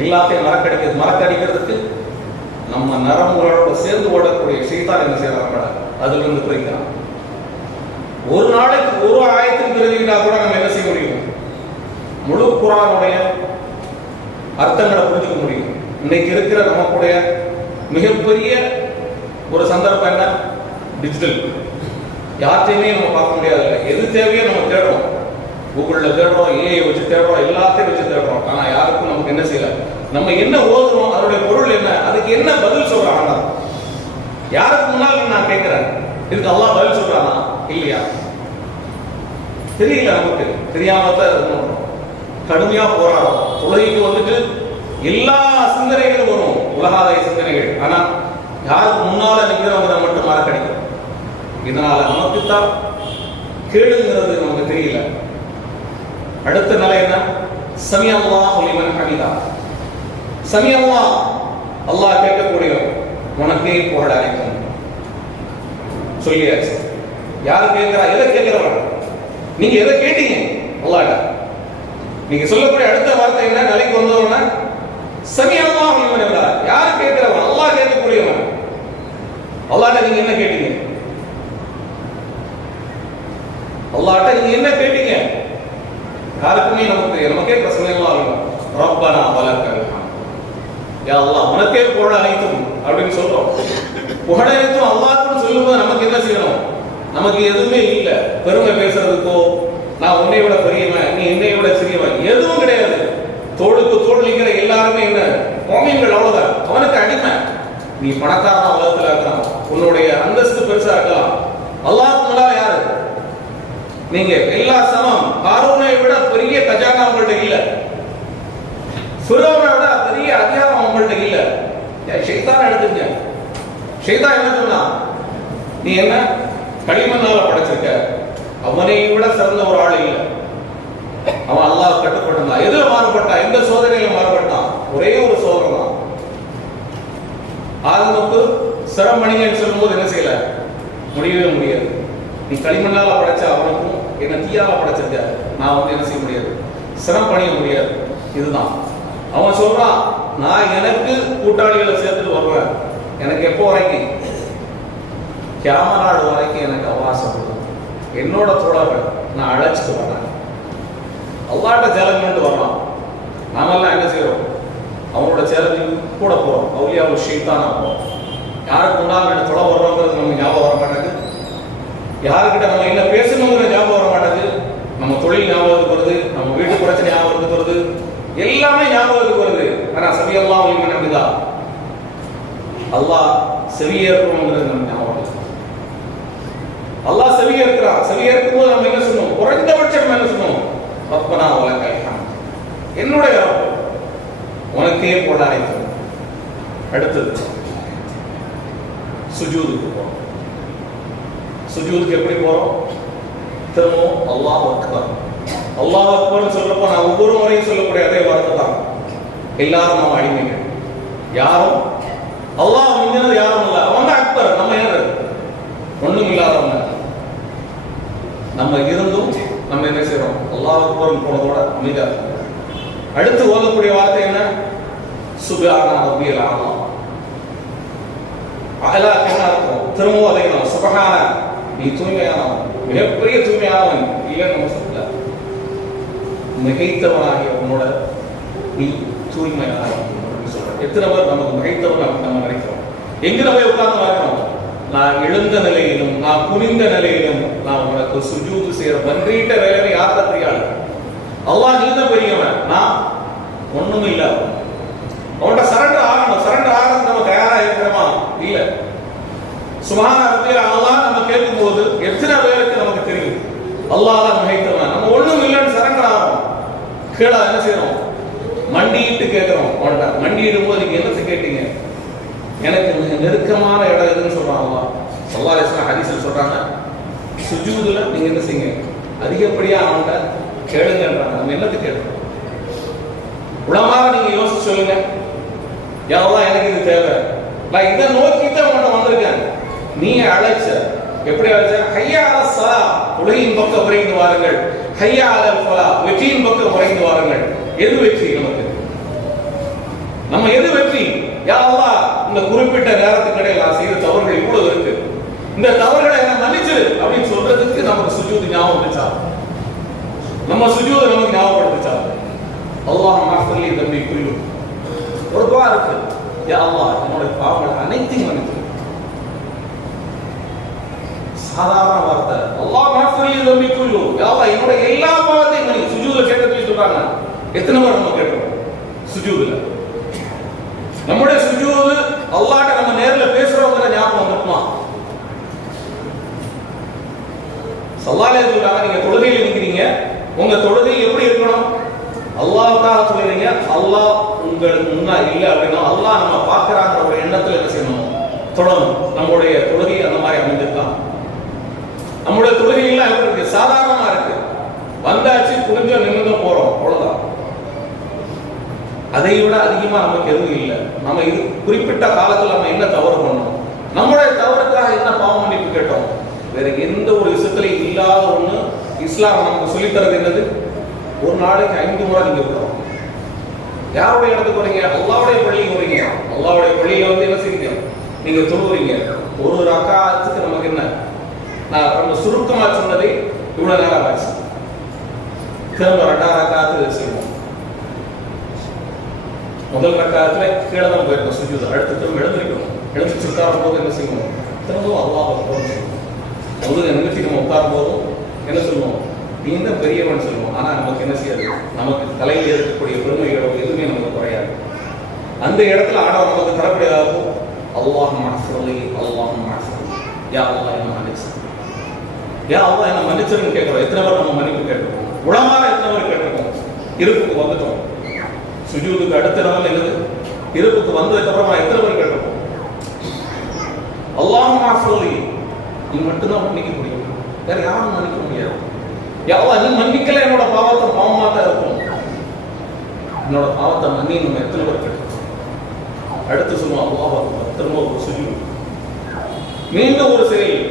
எல்லாத்தையும் மறக்கடிக்கிறதுக்கு நம்ம நரம்புகளோட சேர்ந்து ஓடக்கூடிய சைத்தான் என்ன செய்யறாங்க? அதுல இருந்து பிரிக்கிறான். ஒரு நாளைக்கு ஒரு ஆயத்தின் பிரிவினா கூட நம்ம என்ன செய்ய முடியும்? முழு குர்ஆனுடைய அர்த்தங்களை புரிஞ்சுக்க முடியும். இன்னைக்கு இருக்கிற நமக்குடைய மிகப்பெரிய ஒரு சந்தர்ப்பம் என்ன? டிஜிட்டல். யார்ட்டையுமே நம்ம பார்க்க முடியாது. எது தேவையோ நம்ம தேடுறோம். கூகுள்ல தேடுறோம், ஏஐ வச்சு தேடுறோம், எல்லாத்தையும் வச்சு தேடுறோம். ஆனா யாருக்கும் நமக்கு என்ன செய்யல. நம்ம என்ன ஓதுறோம், அதனுடைய பொருள் என்ன, அதுக்கு என்ன பதில் சொல்றாங்க? யாருக்கு முன்னால் நான் கேட்கிறேன், இதுக்கு அல்லாஹ் பதில் சொல்றானா இல்லையா? தெரியல. நமக்கு தெரியாமத்தான் இருக்கணும். கடுமையா போராடும். உலகிக்கு வந்துட்டு எல்லா சிந்தனைகளும் வரும், உலகாதாய சிந்தனைகள். ஆனா யாருக்கு முன்னால நிற்கிறவங்க மட்டும் மறக்கடிக்கும். இதனால நமக்குத்தான் கேளுங்கிறது நமக்கு தெரியல. அடுத்த நிலை என்ன? சமி அல்லாஹ் லிமன் ஹமிதா. சமி அல்லாஹ், அல்லாஹ் கேட்கக்கூடிய உனக்கே புகழ் அனைத்தும் சொல்லியாச்சு. யாரு கேட்கிறா? எதை கேட்கிறவன்? நீங்க எதை கேட்டீங்க அல்லாஹ்ட்ட? நீங்க சொல்லக்கூடிய அடுத்த வார்த்தை என்ன? நிலைக்கு வந்தவன சமி அல்லாஹ் லிமன் ஹமிதா. யாரு கேட்கிறவன்? அல்லாஹ் கேட்கக்கூடியவன். அல்லாஹ்ட்ட நீங்க என்ன கேட்டீங்க? அல்லாஹ்ட்ட நீங்க என்ன கேட்டீங்க? யாருக்குமே நமக்கே பிரச்சனை எல்லாம் ரப்பனா வலக்கல் ஹம்த். யா அல்லாஹ் உனக்கே புகழ் அனைத்தும் அப்படின்னு சொல்றோம். புகழ் அனைத்தும் அல்லாஹ்க்கு சொல்லும்போது நமக்கு என்ன செய்யணும்? நமக்கு எதுவுமே இல்லை. பெருமை பேசுறதுக்கோ, நான் உன்னை விட பெரியவன், நீ என்னை விட சிறியவன், எதுவும் கிடையாது. தோளுக்கு தோள் நிற்கிற எல்லாருமே என்ன முஃமின்கள், அவ்வளவுதான். அவனுக்கு அடிமை. நீ பணக்காரனா உலகத்துல இருக்கலாம், உன்னுடைய அந்தஸ்து பெருசா இருக்கலாம், அல்லாஹ்வுக்கு முன்னால யாரு? நீங்க எல்லா சமம். காரூனை விட பெரிய கஜானா உங்கள்ட்ட இல்ல, ஃபிரௌனை விட பெரிய அதிகாரம் உங்கள்ட்ட இல்ல. ஷைத்தான் எடுத்துங்க. ஷைத்தான் என்ன சொன்னா? நீ என்ன களிமண்ணால படைச்சிருக்க, அவனை விட சிறந்த ஒரு ஆள் இல்லை. அவன் அல்லாஹ் கட்டுப்பட்டான். எதுல மாறுபட்டான்? எந்த சோதனையில மாறுபட்டான்? ஒரே ஒரு சோதனை தான். ஆதமுக்கு சிரமணிங்கன்னு சொல்லும்போது என்ன செய்யல? முடியவே முடியாது. நீ களிமண்ணால படைச்ச அவனுக்கும் என்ன தீயால படைச்சிருக்க, நான் வந்து என்ன செய்ய முடியாது, சிரம் பணிய முடியாது. இதுதான் அவன் சொல்றான். நான் எனக்கு கூட்டாளிகளை சேர்த்துட்டு வருவேன். எனக்கு எப்போ வரைக்கும்? கியாமத் வரைக்கும் எனக்கு அவகாசம் கொடுக்கும். என்னோட தோழர்கள் நான் அழைச்சிட்டு வரேன். அல்லாஹ்ட்ட சேலஞ்ச் பண்ணிட்டு வர்றான். நாமெல்லாம் என்ன செய்யறோம்? அவனோட சேலஞ்சு கூட போறோம். அவுலியா ஒரு ஷைத்தானா போறோம். யாருக்கு முன்னால் என்ன தொலை வர்றோங்கிறது நமக்கு ஞாபகம் வர மாட்டேங்குது. யாருக்கிட்ட நம்ம என்ன பேசணுங்கிற ஞாபகம் வர மாட்டேங்குது. நம்ம தொழில் ஞாபகத்துக்கு வருது, நம்ம வீட்டு பிரச்சனை ஞாபகத்துக்கு வருது, எல்லாமே ஞாபகத்துக்கு வருது. ஆனா சபி அல்லாஹ் லிமன் ஹமிதா, அல்லாஹ் செவியேற்கணுங்கிறது நம்ம ஞாபகம். அல்லாஹ் செவியேற்கிறான். செவியேற்கும் போது நம்ம என்ன சொன்னோம்? குறைந்தபட்சம் என்ன சொன்னோம்? ரப்பனா வலக்கல் ஹம்த். என்னுடைய ரப்பு உனக்கே புகழ் அனைத்தும். அடுத்தது சுஜூதுக்கு போறோம். சுஜூதுக்கு எப்படி போறோம்? திரும்பவும் அல்லாஹ் அக்பர். அல்லாஹ் அக்பர்னு சொல்றப்போ நான் ஒவ்வொரு முறையும் சொல்லக்கூடிய அதே வார்த்தை தான். எல்லாரும் நம்ம அடிமைகள். யாரும் அல்லாஹ் மிஞ்சினது யாரும் இல்லை. அவன் தான் அக்பர். நம்ம யாரு? ஒண்ணும் இல்லாதவங்க. நம்ம இருந்தும் நம்ம என்ன செய்யறோம்? அல்லாஹ் அக்பர் போனதோட அமைதியா இருக்கும். அடுத்து ஓதக்கூடிய வார்த்தை என்ன? சுப்ஹான ரப்பியல் ஆலா. அலா என்ன அர்த்தம்? திரும்பவும் அதை சுப்ஹான, நீ தூய்மையானவன், மிகப்பெரிய தூய்மையானவன் இல்லைன்னு நம்ம சொல்லல. மிகைத்தவனாகிய உன்னோட நீ தூய்மையானவன் அப்படின்னு சொல்ற. எத்தனை பேர் நமக்கு மிகைத்தவன் நம்ம நினைக்கிறோம்? எங்க போய் உட்கார்ந்து பார்க்கிறோம்? நான் எழுந்த நிலையிலும் நான் குனிந்த நிலையிலும் நான் உனக்கு சுஜூது செய்யற பன்றிட்ட வேலையை யார்தான் தெரியாது. அல்லாஹ் நீதான் பெரியவன், நான் ஒண்ணும் இல்ல. அவன்கிட்ட சரண்டர் ஆகணும். சரண்டர் ஆகிறது நம்ம தயாரா இருக்கிறோமா? இல்ல. சுப்ஹான ரப்பியல் ஆலா நம்ம கேட்கும் போது எத்தனை பேருக்கு நமக்கு தெரியும் அல்லாஹ் தான் மிகைத்தவன், நம்ம ஒண்ணும் இல்லைன்னு சரண்டர் ஆகிறோம். கேளா என்ன செய்யறோம்? மண்டிட்டு கேட்கிறோம். அவன்கிட்ட மண்டியிடும் போது நீங்க என்னத்தை கேட்டீங்க? எனக்கு நெருக்கமான இடம் எதுன்னு சொல்றான் அல்லாஹ். ஸல்லல்லாஹு அலைஹி வஸல்லம் ஹதீஸ்ல சொல்றாங்க, சுஜூதுல நீங்க என்ன செய்யுங்க? அதிகப்படியா அவன்கிட்ட கேளுங்கன்றாங்க. நம்ம என்னத்துக்கு கேட்கிறோம்? உலமார நீங்க யோசிச்சு சொல்லுங்க. யா அல்லாஹ் எனக்கு இது தேவை, நான் இதை நோக்கி தான் உன்கிட்ட வந்திருக்கேன். நீ அழைச்ச எப்படி அழைச்ச? ஹய்யா அலா ஸலா, உலகின் பக்கம் விரைந்து வாருங்கள். ஹய்யா அலல் ஃபலா, வெற்றியின் பக்கம் விரைந்து வாருங்கள். எது வெற்றி நமக்கு? நம்ம எது வெற்றி? யா அல்லாஹ் இந்த குறிப்பிட்ட நேரத்துக்கு இடையில் நான் செய்த தவறுகள் இவ்வளவு இருக்கு, இந்த தவறுகளை என்ன மன்னிச்சிரு அப்படின்னு சொல்றதுக்கு நமக்கு சுஜூது ஞாபகம் வந்துச்சா? நம்ம சுஜூது நமக்கு ஞாபகப்படுத்துச்சா? அல்லாஹ் மஃபிர்லி தம்பி குல்லு. ஒரு துஆ இருக்கு, யா அல்லாஹ் என்னோட பாவங்கள் அனைத்தையும் மன்னிச்சிரு. சாதாரண வார்த்தை, அல்லாஹ் மஃபிர்லி தம்பி குல்லு, யா அல்லாஹ் என்னோட எல்லா பாவத்தையும் மன்னி. சுஜூதுல கேட்கறது சொல்றாங்க. எத்தனை முறை நம்ம கேட்கிறோம் சுஜூதுல? நம்முடைய சுஜூது அல்லாஹ்ட்ட நம்ம நேர்ல பேசுறோம்ங்கற ஞாபகம் இருக்குமா? ஸல்லல்லாஹு அலைஹி வஸல்லம் நீங்க தொழுகையில நிக்கிறீங்க, உங்க தொழுகை எப்படி இருக்கணும்? அல்லாஹ்வுக்காக தொழுறீங்க, அல்லாஹ் உங்களுக்கு முன்னாடி இல்ல அப்படின்னா அல்லாஹ் நம்ம பார்க்கறாங்கற ஒரு எண்ணத்துல என்ன செய்யணும்? தொழணும். நம்மளுடைய தொழுகை அந்த மாதிரி அமைந்திருக்கலாம். நம்மளுடைய தொழுகை எல்லாம் எப்படி இருக்கு? சாதாரணமா இருக்கு. வந்தாச்சு, குனிஞ்சோ நிமிர்ந்தோ போறோம், அவ்வளவுதான். அதை விட அதிகமா நமக்கு எதுவும் இல்லை. நம்ம இது குறிப்பிட்ட காலத்துல நம்ம என்ன தவறு பண்ணோம்? நம்முடைய தவறுக்காக என்ன பாவ மன்னிப்பு கேட்டோம்? வேற எந்த ஒரு விஷயத்திலையும் இல்லாத ஒண்ணு இஸ்லாம் நமக்கு சொல்லித்தரது என்னது? ஒரு நாளைக்கு 5 முறை நீங்க விடுறோம். யாருடைய இடத்துக்கு வரீங்க? அல்லாவுடைய பள்ளிக்கு வரீங்க. அல்லாவுடைய பள்ளியில வந்து என்ன செய்யுங்க? நீங்க தொழுவுறீங்க. ஒரு ரக்காத்துக்கு நமக்கு என்ன? நான் ரொம்ப சுருக்கமா சொன்னதை இவ்வளவு நேரம் ஆச்சு. திரும்ப 2 ரக்காத்து செய்வோம். முதல் ரக்காத்துல கீழே தான் போயிருக்கோம் சுஜூத். அடுத்து திரும்ப எழுந்திருக்கணும். எழுந்திரிச்சு உட்காரும் போது என்ன செய்யணும்? திரும்பவும் அல்லாஹ் அக்பர் சொல்லுவோம். முதல்ல நிமித்தி நம்ம உட்காரும் போதும் என்ன சொல்லுவோம்? நீ தான் பெரியவன் சொல்லுவோம். ஆனா நமக்கு என்ன செய்யாது? நமக்கு தலையில் இருக்கக்கூடிய பெருமைகளோ எதுவுமே நமக்கு குறையாது. அந்த இடத்துல ஆடவர் நமக்கு தரக்கூடியதாகும். அல்லாஹ் மஃபிர்லி, அல்லாஹ் மஃபிர்லி, யா அல்லாஹ் என்ன மன்னிச்சு, யா அல்லாஹ் என்ன மன்னிச்சிருன்னு கேட்கிறோம். எத்தனை பேர் நம்ம மன்னிப்பு கேட்டிருக்கோம்? உளமாற எத்தனை பேர் கேட்டிருக்கோம்? இருப்புக்கு வந்துட்டோம். சுஜூதுக்கு அடுத்த நாள் என்னது? இருப்புக்கு வந்ததுக்கு அப்புறமா எத்தனை பேர் கேட்டிருக்கோம்? அல்லாஹ் மஃபிர்லி, நீ மட்டும்தான் மன்னிக்க முடியும், வேற யாரும் மன்னிக்க முடியாது. யா அல்லாஹ் நீ மன்னிக்கல, என்னோட பாவத்தை பாவமா தான் இருக்கும், என்னோட பாவத்தை மன்னி. நம்ம எத்தனை பேர் கேட்டிருக்கோம்? அடுத்து சொல்லுவோம் அல்லாஹ் அக்பர், திரும்ப ஒரு சுஜூத், மீண்டும் ஒரு செயல்.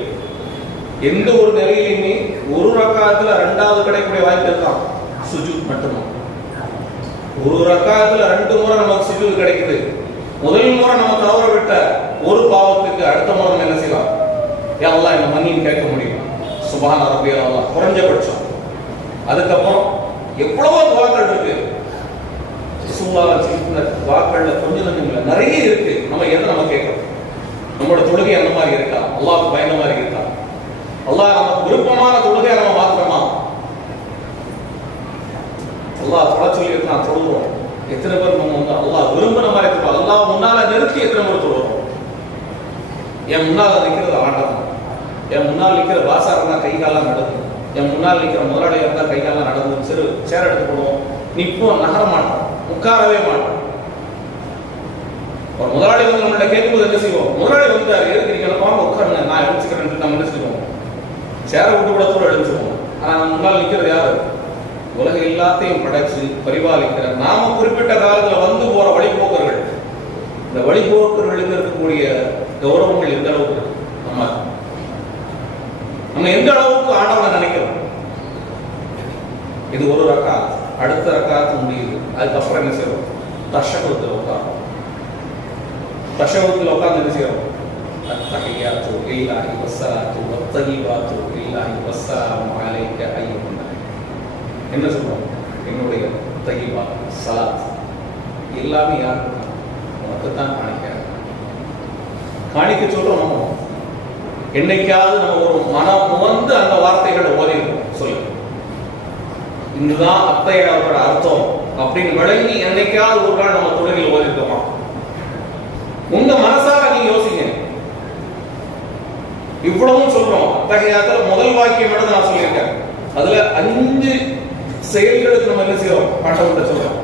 எந்த ஒரு நிலையிலுமே ஒரு ரக்காத்துல 2வது கிடைக்கக்கூடிய வாய்ப்பு இருக்கான் சுஜூத் மட்டும்தான். ஒரு ரக்காத்துல 2 முறை நமக்கு சுஜூத் கிடைக்குது. முதல் முறை நம்ம தவற விட்ட ஒரு பாவத்துக்கு அடுத்த முறை நம்ம என்ன செய்யலாம்? யா அல்லாஹ் என்ன மன்னின்னு கேட்க முடியும். சுப்ஹான ரப்பியல் அலா குறைஞ்சபட்சம். அதுக்கப்புறம் எவ்வளவோ துஆக்கள் இருக்கு. ரசூலுல்லாஹ் சொல்லின துஆக்கள்ல கொஞ்சம் கொஞ்சம் நிறைய இருக்கு. நம்ம எதை நம்ம கேட்கிறோம்? நம்மளோட தொழுகை அந்த மாதிரி இருக்கா? அல்லாஹ்வுக்கு பயந்த மாதிரி இருக்கா? அல்லாஹ் நமக்கு விருப்பமான தொழுகையை நம்ம மாத்திரமா? அல்லாஹ் தொழ சொல்லி நான் தொழுகிறோம். எத்தனை பேர் நம்ம வந்து அல்லாஹ் விரும்பின மாதிரி இருப்போம்? அல்லாஹ் முன்னால நிறுத்தி எத்தனை பேர் தொழுகிறோம்? என் முன்னால் நிற்கிறது ஆண்டவன். என் முன்னால் நிற்கிற பாசா இருந்தா கை காலம் நடக்கும். என் முன்னால் நிற்கிற முதலாளியா இருந்தா கை காலம் நடந்து சிறு சேர் எடுத்து போடுவோம். நிற்போம், நகர மாட்டோம், உட்காரவே மாட்டோம். ஒரு முதலாளி வந்து நம்மள்ட்ட கேட்கும்போது என்ன செய்வோம்? முதலாளி வந்துட்டாரு, இருக்கிறீங்க வாங்க உட்காருங்க, நான் எழுச்சிக்கிறேன் நம்ம நினைச்சுக்குவோம். சேரை விட்டு கூட தூரம் எழுந்துருவோம். ஆனா நம்ம முன்னால் நிற்கிறது யாரு? உலக எல்லாத்தையும் படைச்சு பரிபாலிக்கிற நாம குறிப்பிட்ட காலத்துல வந்து போற வழிபோக்கர்கள். இந்த வழிபோக்கர்களுக்கு இருக்கக்கூடிய கௌரவங்கள் எந்த அளவுக்கு நம்ம எந்த அளவுக்கு ஆண்டவனை நினைக்கிறோம்? இது ஒரு ரக்காத். அடுத்த ரக்காத்து முடியுது. அதுக்கப்புறம் என்ன செய்யறோம்? தஷஹுத்ல உட்காரோம். தஷஹுத்ல உட்கார்ந்து என்ன செய்யறோம்? அத்தஹியாத்து லில்லாஹி வஸ்ஸலாத்து வத்தய்யிபாத்து லில்லாஹி வஸ்ஸலாமு அலைக அய்யுஹன் நபி. என்ன சொல்றோம்? என்னுடைய தய்யிபா ஸலாத் எல்லாமே யாருக்கு? உனக்கு தான் காணிக்க சொல்றோம். நம்ம என்னைக்காவது நம்ம ஒரு மனம் வந்து அந்த வார்த்தைகளை ஓதிருக்கோம். சொல்லு, இதுதான் அத்தையோட அர்த்தம் அப்படின்னு விளங்கி என்னைக்காவது ஒரு நாள் நம்ம தொழிலில் ஓதிருக்கோமா? உங்க மனசால நீங்க யோசிங்க. இவ்வளவும் சொல்றோம். அத்தகையாத்துல முதல் வாக்கியம் மட்டும் நான் சொல்லியிருக்கேன். அதுல 5 செயல்களுக்கு நம்ம என்ன செய்யறோம்? ஆண்டவர்கிட்ட சொல்றோம்.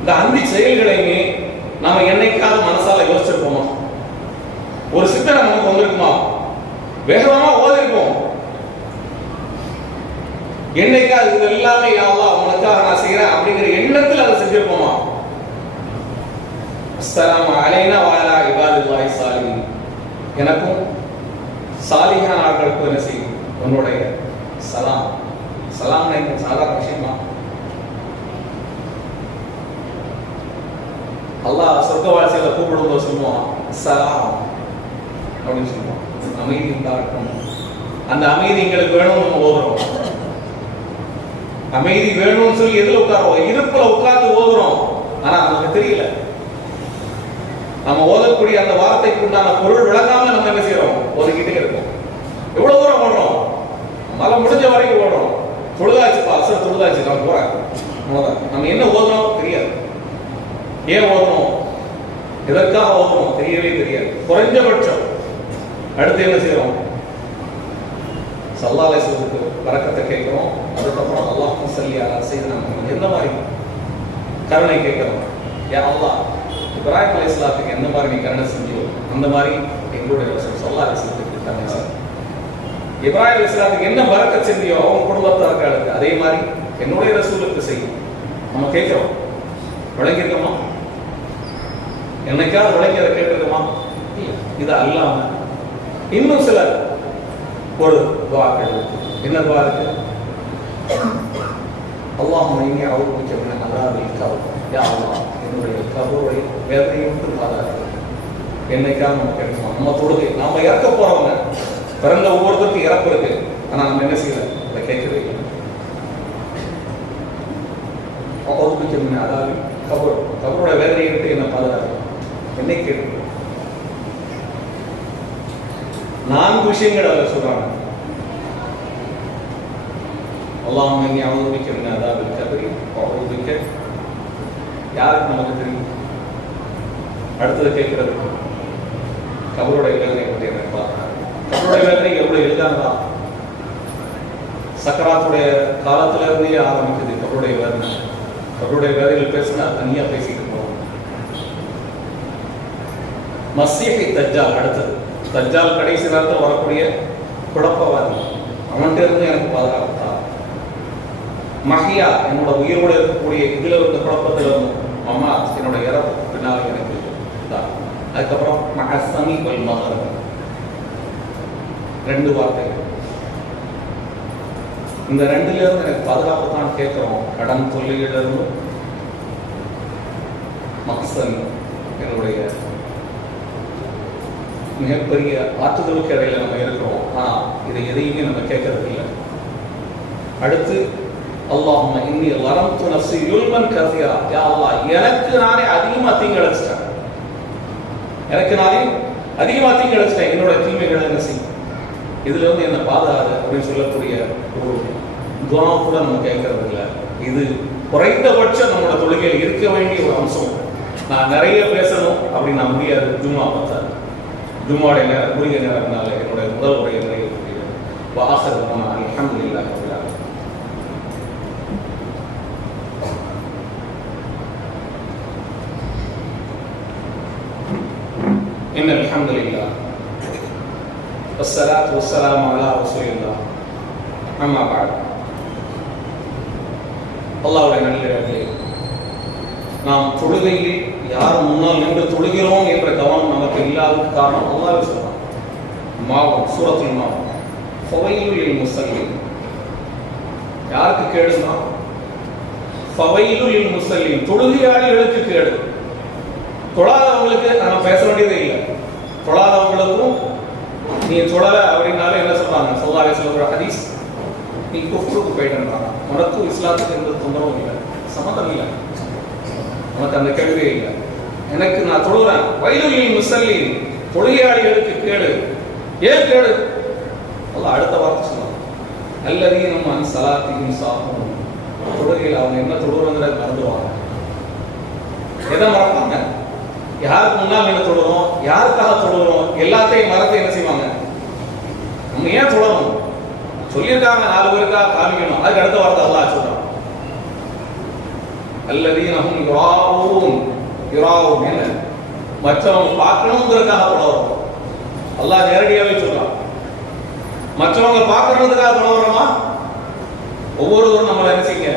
இந்த 5 செயல்களையுமே நாம என்னைக்காவது மனசால யோசிச்சிருப்போமா? ஒரு சிந்தனை நமக்கு வந்திருக்குமா? வேகமா ஓதிருப்போம். என்னைக்காவது இது எல்லாமே யா அல்லாஹ் உனக்காக நான் செய்யறேன் அப்படிங்கிற எண்ணத்தில் அதை செஞ்சிருப்போமா? அஸ்ஸலாமு அலைனா வ அலா இபாதில்லாஹி ஸாலிஹீன். எனக்கும் சாலிஹான ஆட்களுக்கும் என்ன செய்யும்? உன்னுடைய சலாம். சலாம் எனக்கு சாதாரண விஷயமா? அல்லாஹ் சொர்க்கவாசிகளை கூப்பிடும்போது சொல்லுவான் சலாம் அப்படின்னு சொல்லுவான். அமைதி உண்டாகட்டும். அந்த அமைதி எங்களுக்கு வேணும். நம்ம ஓதுறோம். அமைதி வேணும்னு சொல்லி எதுல உட்காரோம்? இருப்புல உட்கார்ந்து ஓதுறோம். ஆனா நமக்கு தெரியல. நம்ம ஓதக்கூடிய அந்த வார்த்தைக்கு உண்டான பொருள் விளங்காம நம்ம என்ன செய்யறோம்? ஓதிக்கிட்டே இருக்கோம். எவ்வளவு தூரம் ஓடுறோம்? மலை முடிஞ்ச வரைக்கும் ஓடுறோம். தொழுதாச்சு, அசர் தொழுதாச்சு, நம்ம போறேன். நம்ம என்ன ஓதுறோம் தெரியாது. ஏன் ஓதுறோம்? எதற்காக ஓதுறோம்? தெரியவே தெரியாது. குறைஞ்சபட்சம் அடுத்து என்ன செய்யறோம்? ஸல்லல்லாஹு அலைஹி வஸல்லம் பரக்கத்தை கேட்கிறோம். அதுக்கப்புறம் அல்லாஹ்வும்ம ஸல்லி அலா ஸையிதினா முஹம்மத் எந்த மாதிரி கருணை கேட்கிறோம்? யா அல்லாஹ் இப்ராஹிம் அலைஹிஸ்ஸலாத்துக்கு எந்த மாதிரி நீ கருணை செஞ்சியோ அந்த மாதிரி எங்களுடைய ரசூல் ஸல்லல்லாஹு அலைஹி வஸல்லத்துக்கு கருணை செய். இப்ராஹிம் அலைஹிஸ்ஸலாத்துக்கு என்ன பரக்கத் செஞ்சியோ அவங்க குடும்பத்தார்களுக்கு அதே மாதிரி என்னுடைய ரசூலுக்கு செய். நம்ம கேட்கிறோம். விளங்கியிருக்கோமா? என்னைக்காவது விளங்கி அதை கேட்டிருக்கோமா? இது அல்லாம இன்னும் சிலர் ஒரு துஆக்கள் என்ன துஆ இருக்கு? அல்லாஹும்ம இன்னி அஊது பிக மின் அஸாபில் கப்ர். யா அல்லாஹ், என்னுடைய கபரை வேதனையை விட்டு பாதுகாத்து. என்னைக்காக நம்ம கிடைக்கும் நம்ம தொழுகை, நாம இறக்க போறவங்க, பிறந்த ஒவ்வொருத்தருக்கும் இறப்பு இருக்கு. ஆனா நம்ம என்ன செய்யல, அதை கேட்கவே இல்லை. அஊது பிக மின் அஸாபில் கப்ர், கபரோட வேதனையை விட்டு என்ன பாதுகாத்து என்னை கேட்கு. 4 விஷயங்கள் அதில் சொல்றாங்க. அல்லாஹும்ம இன்னி அஊது பிக மின் அஸாபில் கப்ர் வ அஊது பிக. யாருக்கு நமக்கு தெரியும்? அடுத்தது கேட்கிறது கபருடைய வேதனை பற்றி எனக்கு பார்க்கிறாங்க. கபருடைய வேதனை எவ்வளவு எளிதானதா? சக்கராத்துடைய காலத்துல இருந்தே ஆரம்பிக்குது கபருடைய வேதனை. கபருடைய வேதனைகள் பேசினா தனியா பேசிட்டு போவோம். மஸீஹ் தஜ்ஜால் அடுத்தது. தஜ்ஜால் கடைசி நேரத்தில் வரக்கூடிய குழப்பவாதி, அவன்கிட்ட இருந்து எனக்கு பாதுகாப்பு தான். மஹியா, என்னோட உயிரோடு இருக்கக்கூடிய இதுல இருந்த குழப்பத்தில் இருந்தும், அம்மா என்னோட இறப்பு பின்னால் எனக்கு தான். அதுக்கப்புறம் மஹசமி வல் மகர், 2 வார்த்தைகள். இந்த 2ல இருந்து எனக்கு பாதுகாப்பு தான் கேட்கிறோம். கடன் தொல்லையிலிருந்து, மஹசமி என்னுடைய மிகப்பெரிய ஆற்றுதலுக்கு இடையில நம்ம இருக்கிறோம். ஆனா இதை எதையுமே நம்ம கேட்கறது இல்லை. அடுத்து அல்லாஹும்ம இன்னி லரம்து நஃப்ஸி யுல்மன் கஸீரா. யா அல்லாஹ், எனக்கு நானே அதிகமா தீங்கிழைச்சிட்டேன். எனக்கு நானே அதிகமா தீங்கிழைச்சிட்டேன். என்னோட தீமைகளை என்ன செய்யும், இதுல இருந்து என்ன பாதுகாது அப்படின்னு சொல்லக்கூடிய ஒரு துஆ கூட நம்ம கேட்கறது இல்லை. இது குறைந்தபட்சம் நம்மளோட தொழுகையில் இருக்க வேண்டிய ஒரு அம்சம். நான் நிறைய பேசணும் அப்படின்னு நான் முடியாது. ஜும்மா பார்த்தாரு, ஜும்மாவுடைய நேரம் குறுகிய நேரத்தினால என்னுடைய முதல் உரையை நிறைய வாசகமான அல்ஹம்துலில்லாஹ் ரப்பில் ஆலமீன். இன்னல் ஹம்துலில்லாஹ் வஸ்ஸலாத்து வஸ்ஸலாமு அலா ரசூலில்லாஹ் அம்மா பஅத். அல்லாஹ்வுடைய நல்லடியார்களே, நாம் தொழுகையில் யார் முன்னால் நின்று தொழுகிறோம் என்ற கவனம் நமக்கு இல்லாத காரணம் அல்லாஹ்வே சொல்றான். மாவும் சூரத்துல் மாவும் ஃபவைலுல் லில் முஸல்லின். யாருக்கு கேடுனா ஃபவைலுல் லில் முஸல்லின், தொழுகையாளிகளுக்கு கேடு. தொழாதவங்களுக்கு நம்ம பேச வேண்டியதே இல்லை. தொழாதவங்களுக்கும் நீ தொழல அப்படின்னாலே என்ன சொல்றாங்க? ஸல்லல்லாஹு அலைஹி வஸல்லம் ஒரு ஹதீஸ், நீ குஃப்ருக்கு போயிட்டேன்றாங்க. உனக்கும் இஸ்லாத்துக்கு எந்த தொந்தரவும் இல்லை, சம்மதம் இல்லை, உனக்கு அந்த கேள்வியே இல்லை. எனக்கு நான் தொழுகிறேன். வயலுல் லில் முஸல்லின், தொழுகையாளிகளுக்கு கேடு. ஏன் கேடு? அல்லாஹ் அடுத்த வார்த்தை சொல்றான், அல்லதீன அன் ஸலாத்திஹிம் சாஹூன். தொழுகையில் அவங்க என்ன தொழுகிறோங்கிறத மறந்துடுவாங்க. எதை மறப்பாங்க? யாருக்கு முன்னால் என்ன தொழுகிறோம், யாருக்காக தொழுகிறோம், எல்லாத்தையும் மறந்து என்ன செய்வாங்க? நம்ம ஏன் தொழணும் சொல்லியிருக்காங்க, 4 பேருக்காக காமிக்கணும். அதுக்கு அடுத்த வார்த்தை அல்லாஹ் சொல்றான், அல்லதீனஹும் யுராஊன். யுராஊன் என்ன? மற்றவங்க பார்க்கணுங்கிறதுக்காக தொழுகிறோம். அல்லாஹ் நேரடியாகவே சொல்றான், மற்றவங்க பார்க்கறதுக்காக தொழுகிறோமா? ஒவ்வொருவரும் நம்மளை என்ன செய்யுங்க,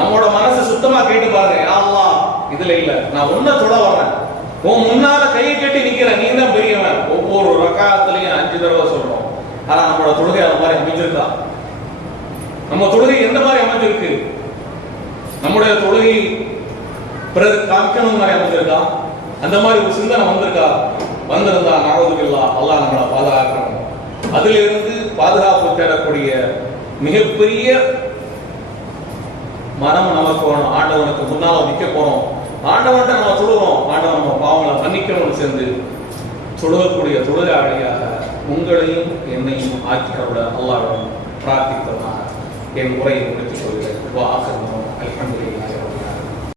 நம்மளோட மனசு சுத்தமா கேட்டு பாருங்க. யா அல்லாஹ், இதுல இல்ல, நான் உன்னை தொழ வர்றேன், உன் முன்னால கையை கட்டி நிக்கிறேன், நீ தான் பெரியவன். ஒவ்வொரு ரக்காத்துலயும் 5 தடவை சொல்றோம். ஆனா நம்மளோட தொழுகை அது மாதிரி அமைஞ்சிருக்கா? நம்ம தொழுகை எந்த மாதிரி அமைஞ்சிருக்கு? நம்முடைய தொழுகை பிறகு காமிக்கணும் மாதிரி அமைஞ்சிருக்கா? அந்த மாதிரி ஒரு சிந்தனை வந்திருக்கா? வந்திருந்தா நஅூதுபில்லாஹ், அல்லாஹ் நம்மளை பாதுகாக்கணும். அதுல இருந்து பாதுகாப்பு தேடக்கூடிய மிகப்பெரிய மனம் நமக்கு வேணும். ஆண்டவனுக்கு முன்னால நிக்க போறோம், ஆண்டவன்ட்ட நம்ம தொழுகிறோம், ஆண்டவன் நம்ம பாவங்களை மன்னிக்கணும்னு சேர்ந்து தொழுகக்கூடிய தொழுகையாளியாக உங்களையும் என்னையும் ஆக்கிவிட அல்லாஹ்விடம் பிரார்த்தித்தவனாக என் உரையை முடித்துக் கொள்கிறேன். அல்ஹம்துலில்லாஹி.